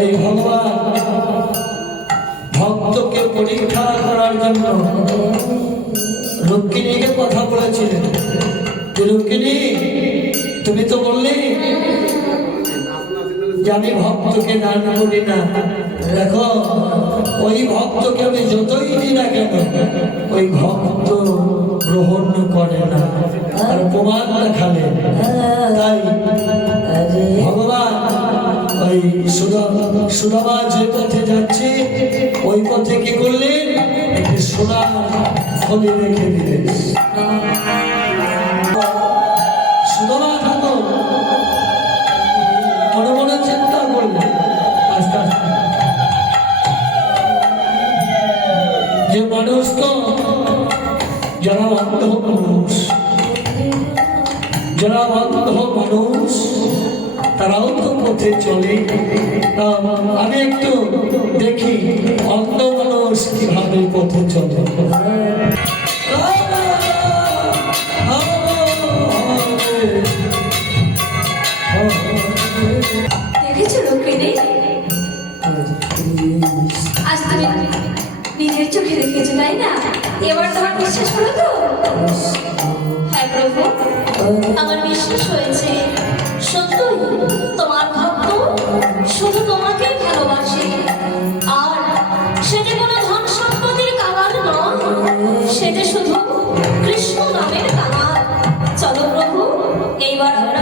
এই ভগবান ভক্তকে পরীক্ষা করার জন্য রুক্মিণীকে কথা বলেছিলেন যে রুক্মিণী তুমি তো বললি যে আমি ভক্তকে দান করি না। দেখো ওই ভক্তকে আমি যতই দিই না কেন ওই ভক্ত গ্রহণ করে না, আর প্রমাণ দেখালে। তাই ভগবান ওই সুদামা যে পথে যাচ্ছে ওই পথে কি করলেন, একটি সোনা ফলে রেখে দিলেন। সুদামা ঠাকুর মনে মনে চিন্তা করলেন আস্তে আস্তে যে মানুষ তো যারা অন্ধ মানুষ, যারা অন্ধ মানুষ তারাও তো পথে চলে। আমি একটু দেখি অন্ধ মানুষ কিভাবে পথে চলে। দেখেছো রুক্মিণী, আজ তুমি নিজের চোখে দেখেছো তাই না? এবার তোমার বিশ্বাস হলো তো? হ্যাঁ প্রভু, আমার বিশ্বাস হয়েছে। সত্যই তোমার ভক্ত শুধু তোমাকেই ভালোবাসে, আর সেটা কোনো ধন সম্পদের কামার নয়, সেটা শুধু কৃষ্ণ নামের কামার। চলো প্রভু, এইবার আমরা